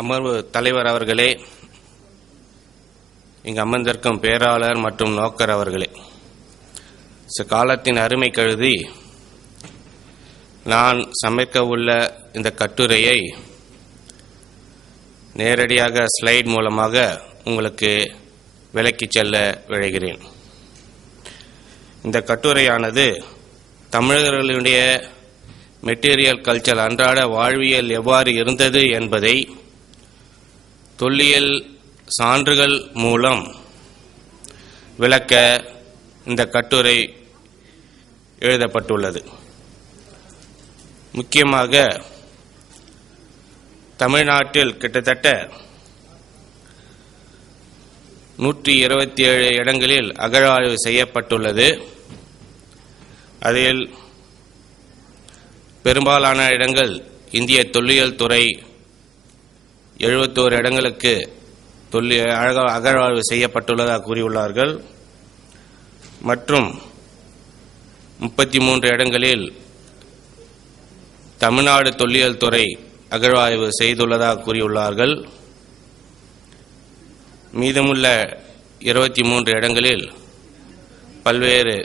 அமர்வு தலைவர் அவர்களே, இங்கு அமர்ந்திருக்கும் பேராளர் மற்றும் நோக்கர் அவர்களே, காலத்தின் அருமை கருதி நான் சமைக்க உள்ள இந்த கட்டுரையை நேரடியாக ஸ்லைட் மூலமாக உங்களுக்கு விளக்கிச் செல்ல விழைகிறேன். இந்த கட்டுரையானது தமிழர்களுடைய மெட்டீரியல் கல்ச்சர் அன்றாட வாழ்வியல் எவ்வாறு இருந்தது என்பதை தொல்லியல் சான்றுகள் மூலம் விளக்க இந்த கட்டுரை எழுதப்பட்டுள்ளது. முக்கியமாக தமிழ்நாட்டில் கிட்டத்தட்ட 127 இடங்களில் அகழ்வாய்வு செய்யப்பட்டுள்ளது. அதில் பெரும்பாலான இடங்கள் இந்திய தொல்லியல் துறை 71 இடங்களுக்கு அகழ்வாய்வு செய்யப்பட்டுள்ளதாக கூறியுள்ளார்கள். மற்றும் 33 இடங்களில் தமிழ்நாடு தொல்லியல் துறை அகழ்வாய்வு செய்துள்ளதாக கூறியுள்ளார்கள். மீதமுள்ள 23 இடங்களில் பல்வேறு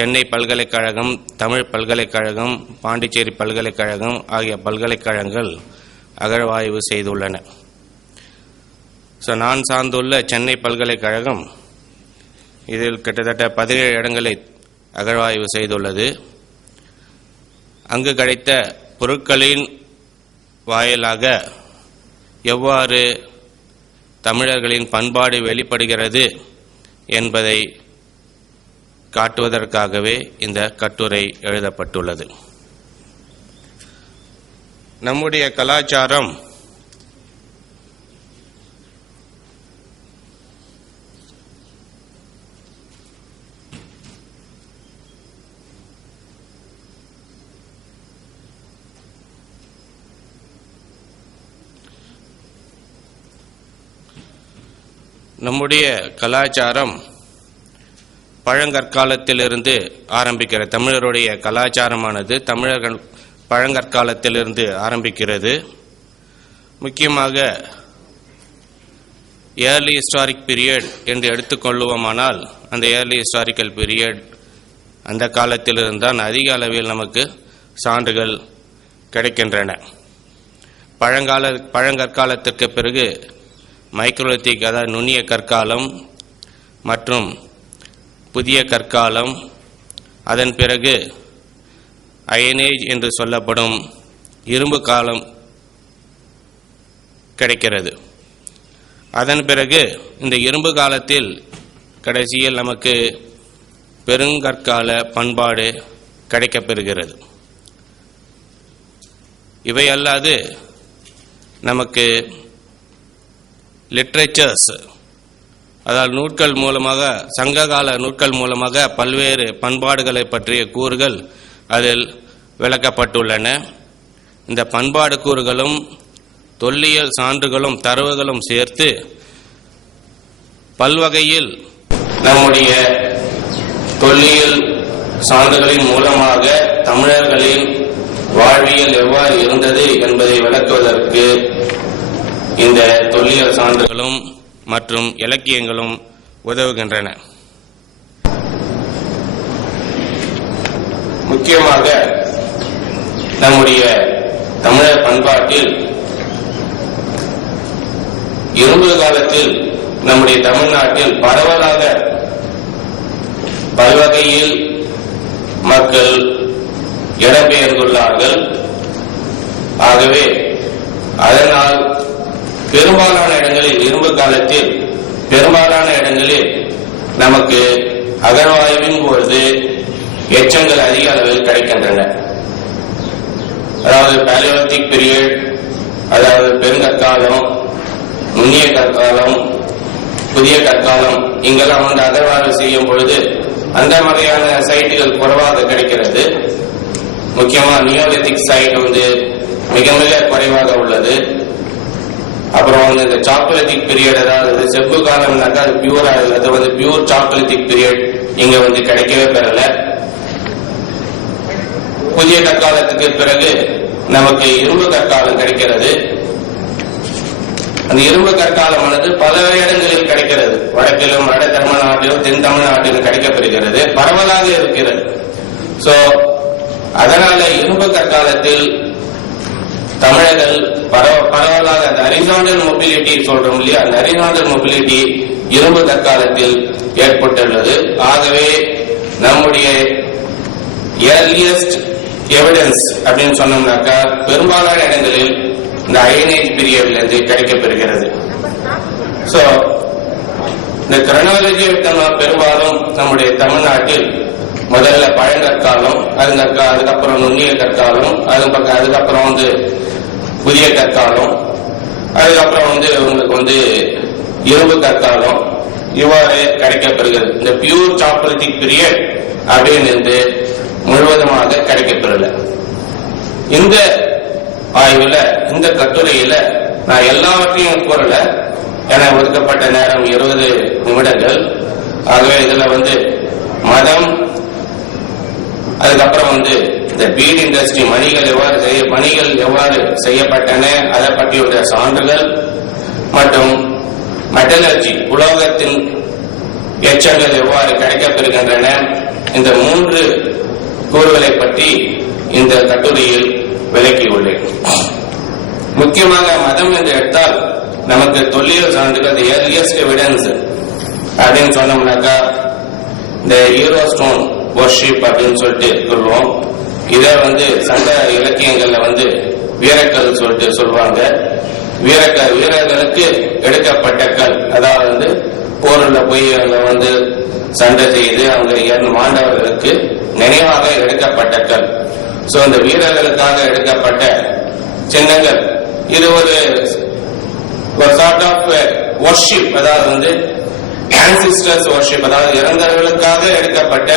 சென்னை பல்கலைக்கழகம், தமிழ் பல்கலைக்கழகம், பாண்டிச்சேரி பல்கலைக்கழகம் ஆகிய பல்கலைக்கழகங்கள் அகழ்வாய்வு செய்துள்ளன. நான் சார்ந்துள்ள சென்னை பல்கலைக்கழகம் இதில் கிட்டத்தட்ட 17 இடங்களை அகழ்வாய்வு செய்துள்ளது. அங்கு கிடைத்த பொருட்களின் வாயிலாக எவ்வாறு தமிழர்களின் பண்பாடு வெளிப்படுகிறது என்பதை காட்டுவதற்காகவே இந்த கட்டுரை எழுதப்பட்டுள்ளது. நம்முடைய கலாச்சாரம் பழங்கற்காலத்திலிருந்து ஆரம்பிக்கிறது. தமிழருடைய கலாச்சாரமானது தமிழர்கள் பழங்கற்காலத்திலிருந்து ஆரம்பிக்கிறது. முக்கியமாக ஏர்லி ஹிஸ்டாரிக் பீரியட் என்று எடுத்துக்கொள்வோமானால் அந்த ஏர்லி ஹிஸ்டாரிக்கல் பீரியட் அந்த காலத்திலிருந்து தான் அதிக அளவில் நமக்கு சான்றுகள் கிடைக்கின்றன. பழங்கற்காலத்திற்கு பிறகு மைக்ரோலித்திக், அதாவது நுண்ணிய கற்காலம் மற்றும் புதிய கற்காலம், அதன் பிறகு அயனேஜ் என்று சொல்லப்படும் இரும்பு காலம் கிடைக்கிறது. அதன் பிறகு இந்த இரும்பு காலத்தில் கடைசியில் நமக்கு பெருங்கற்கால பண்பாடு கிடைக்கப்பெறுகிறது. இவை அல்லாது நமக்கு லிட்ரேச்சர்ஸ், அதாவது நூட்கள் மூலமாக, சங்ககால நூட்கள் மூலமாக பல்வேறு பண்பாடுகளை பற்றிய கூறுகள் அதில் விளக்கப்பட்டுள்ளன. இந்த பண்பாடு கூறுகளும் தொல்லியல் சான்றுகளும் தரவுகளும் சேர்த்து பல்வகையில் நம்முடைய தொல்லியல் சான்றுகளின் மூலமாக தமிழர்களின் வாழ்வியல் எவ்வாறு இருந்தது என்பதை விளக்குவதற்கு இந்த தொல்லியல் சான்றுகளும் மற்றும் இலக்கியங்களும் உதவுகின்றன. முக்கியமாக நம்முடைய தமிழர் பண்பாட்டில் இரும்பு காலத்தில் நம்முடைய தமிழ்நாட்டில் பரவலாக பல்வகையில் மக்கள் இடம்பெயர்ந்துள்ளார்கள். ஆகவே அதனால் பெரும்பாலான இடங்களில் இரும்பு காலத்தில் பெரும்பாலான இடங்களில் நமக்கு அகழ்வாய்வின் பொழுது எச்சங்கள் அதிக அளவில் கிடைக்கின்றன. அதாவது பேலியோலித்திக் பீரியட், அதாவது பெருங்கற்காலம், நுண்ணிய கற்காலம், புதிய கற்காலம், இங்கெல்லாம் வந்து அகழ்வாய்வு செய்யும் பொழுது அந்த வகையான சைட்டுகள் குறைவாக கிடைக்கிறது. முக்கியமா நியோலித்திக் சைட் வந்து மிக மிக குறைவாக உள்ளது. அப்புறம் வந்து இந்த சாக்லேட்டிக் பீரியட், அதாவது செப்பு காலம்னாக்கா அது பியூரா, அது வந்து பியூர் சாக்லேட்டிக் பீரியட் இங்க வந்து கிடைக்கவே பெறல. புதிய கற்காலத்துக்கு பிறகு நமக்கு இரும்பு கற்காலம் கிடைக்கிறது. அந்த இரும்பு கற்காலமானது பல இடங்களில் கிடைக்கிறது. வடக்கிலும் வட தமிழ்நாட்டிலும் தென் தமிழ்நாட்டிலும் கிடைக்கப்பெறுகிறது, பரவலாக இருக்கிறது. சோ அதனால இரும்பு கற்காலத்தில் தமிழர்கள் பரவலாக அந்த ஹரிசாண்டல் மொபிலிட்டி சொல்றோம் இல்லையா, அந்த ஹரிசாண்டல் மொபிலிட்டி இரும்பு கற்காலத்தில் ஏற்பட்டுள்ளது. ஆகவே நம்முடைய earliest எவிடன்ஸ் அப்படின்னு சொன்னோம்னாக்கா பெரும்பாலான இடங்களில் இந்த அயனேஜ் பீரியட்ல இருந்து கிடைக்கப்பெறுகிறது. சோ இந்த கிரனாலஜி பெரும்பாலும் நம்முடைய தமிழ்நாட்டில் முதல்ல பழங்கற்காலம், அதுக்கப்புறம் நுண்ணிய கற்காலம், அதுக்கப்புறம் புதிய கற்காலம், அதுக்கப்புறம் உங்களுக்கு இரும்பு கற்காலம் இவ்வாறு கிடைக்கப்பெறுகிறது. இந்த பியூர் சாக்லேட்டிக் பீரியட் அப்படின்னு முழுவதுமாக கிடைக்கப்பெறல. இந்த ஆய்வுல, இந்த கட்டுரையில நான் எல்லாவற்றையும் கூறல, என ஒதுக்கப்பட்ட நேரம் 20 நிமிடங்கள். ஆகவே இதுல மதம், அதுக்கப்புறம் இந்த பீட் இண்டஸ்ட்ரி பணிகள் எவ்வாறு செய்யப்பட்டன, அதை பற்றியுள்ள சான்றுகள் மற்றும் மெட்டலர்ஜி உலோகத்தின் எச்சங்கள் எவ்வாறு கிடைக்கப்பெறுகின்றன, இந்த 3 கூறுகளை பற்றி இந்த கட்டுரையில் விளக்கியுள்ளேன். முக்கியமாக மதம் என்று எடுத்தால் நமக்கு தொல்லியல் சான்றுகள் earliest evidence அப்படின்னு சொன்னோம்னாக்கா இந்த ஹீரோ ஸ்டோன் வர்ஷிப் அப்படின்னு சொல்லிட்டு சொல்லுவோம். இதை சங்க இலக்கியங்கள்ல வீரக்கல் சொல்லிட்டு சொல்லுவாங்க. வீரர்களுக்கு எடுக்கப்பட்ட கல், அதாவது போர்ல போய் அங்க சண்டை செய்து அவங்க மாண்டவர்களுக்கு நினைவாக எடுக்கப்பட்ட கல். சோ இந்த வீரர்களுக்காக எடுக்கப்பட்ட சின்னங்கள், இது ஒரு சார்ட் ஆஃப் வர்ஷிப், அதாவது ancestors worship, அதாவது இறந்தவர்களுக்காக எடுக்கப்பட்ட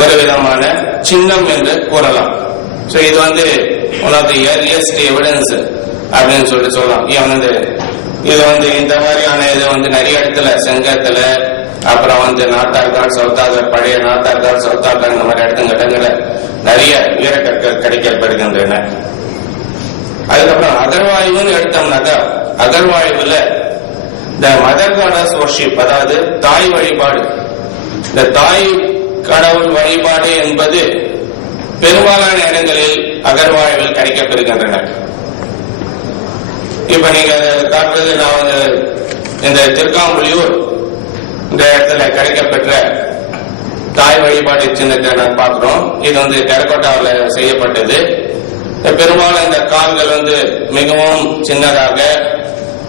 ஒரு விதமான சின்னம் என்று கூறலாம். சோ இது one of the earliest evidence அப்படின்னு சொல்லிட்டு சொல்லலாம். இது இந்த மாதிரியான இது நிறைய இடத்துல செங்கத்துல, அப்புறம் நாத்தார்காட், சவுத்தார்காட், பழைய நாத்தார்காட், சவுத்தார்காட் இந்த மாதிரி இடங்கள்ல நிறைய வீரக்கற்கள் கிடைக்கப்படுகின்றன. அதுக்கப்புறம் அகழ்வாய்வுன்னு எடுத்தோம்னாக்கா, அகழ்வாய்வுல இந்த மதர் காடஸ் வர்ஷிப், அதாவது தாய் வழிபாடு, இந்த தாய் கடவுள் வழிபாடு என்பது பெரும்பாலான இடங்களில் அகழ்வாய்வில் கிடைக்கப்பெறுகின்றன. இப்ப நீங்க காட்டுறது, நான் இந்த திருக்காம்புலியூர் இந்த இடத்துல கிடைக்கப்பெற்ற தாய் வழிபாடு சின்னத்தை நான் பார்க்கிறோம். இது டெரகோட்டாவில் செய்யப்பட்டது. பெரும்பாலும் இந்த கால்கள் மிகவும் சின்னதாக,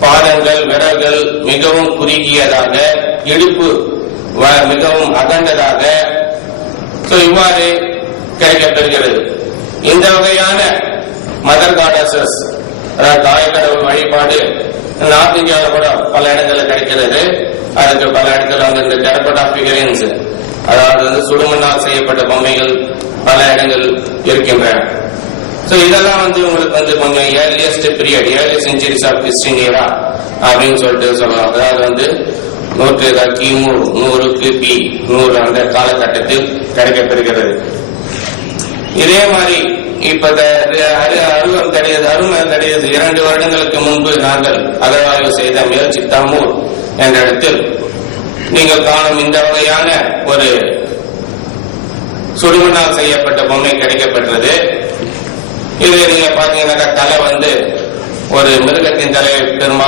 பாதங்கள் விரல்கள் மிகவும் குறுகியதாக, இடுப்பு மிகவும் அகண்டதாக இவ்வாறு கிடைக்கப்பெறுகிறது. இந்த வகையான மதர் காடஸஸ், அதாவது தாய் கடவுள் வழிபாடு நார்த் இந்தியாவில் கூட பல இடங்களில் கிடைக்கிறது. அதுக்கு பல இடத்துல இந்த டெரகோட்டா ஃபிகரின்ஸ், அதாவது சுடுமண்ணால் செய்யப்பட்ட பொம்மைகள் பல இடங்கள் இருக்கின்றன. சோ இதெல்லாம் உங்களுக்கு கொஞ்சம் earliest period, early centuries of Christian era அப்படின்னு சொல்லிட்டு சொல்லலாம். அதாவது கிமு 100 கிபி 100 அந்த காலகட்டத்தில் கிடைக்கப்பெறுகிறது. இதே மாதிரி இப்ப 2 வருடங்களுக்கு முன்பு நாங்கள் அகழ்வாய்வு செய்த மேல் சித்தாமூர் என்ற இடத்தில் நீங்கள் காணும் இந்த வகையான ஒரு சுடுமண்ணால் செய்யப்பட்ட பொம்மை கிடைக்கப்பெற்றது. இது நீங்க பாத்தீங்கன்னா தலை ஒரு மிருகத்தின் தலை பெரும்பாலும்